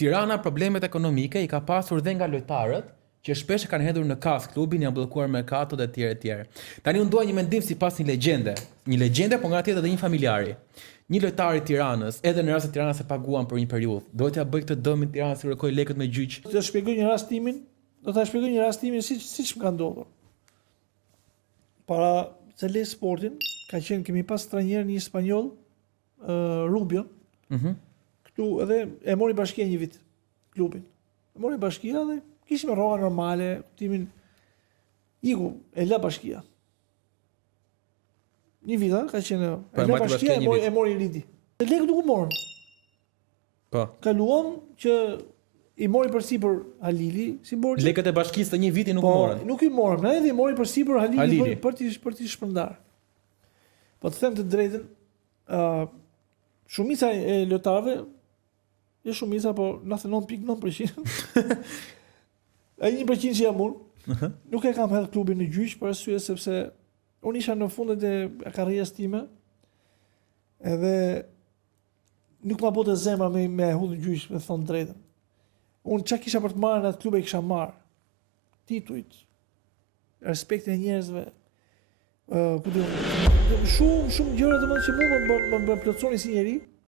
Tirana problemet ekonomike i ka pasur dhe nga lojtarët, që shpesh e kanë hedhur në kas klubin, janë bllokuar merkatot e tjerë e tjerë. Tani unë dua një mendim sipas një legjende, por nga tjetër edhe një familjari. Një lojtar i Tiranës, edhe në rast se Tirana se paguan për një periudhë, do t'ia bëj këtë dëmin Tiranës si rrekoj lekët me gjyq. Do ta shpjegoj një rastimin siç më ka ndodhur. Para se le sportin, kemi pas trajner një spanjoll, Rubio. Këtu edhe e mori bashkia një vit klubin. E mori bashkia dhe kishim rroga normale, timin iku, e la bashkia. Një vit, ka qenë. E la bashkia e mori Lidi. Dhe lekët nuk u morën. Po. Kaluam që i mori përsipër Halili, si Borxhi. Lekët e bashkisë të një viti nuk u morën. Nuk i morën, edhe i mori përsipër Halili për t'i shpërndar. Po të them të drejtën, shumica e lojtarëve, shumica, po 99.9%. Ai 1% që jam unë, nuk e kam hedhur klubin në gjyq për arsye sepse unë isha në fundet e karrierës time, edhe nuk ma bote zemra me hudhë në gjyq, me thonë drejtën. Unë çka kisha për të marrë në atë klub e kisha marrë. Titujt, respektin e njerëzve, shumë gjëra domethënë që mua më plotësoni si njeri.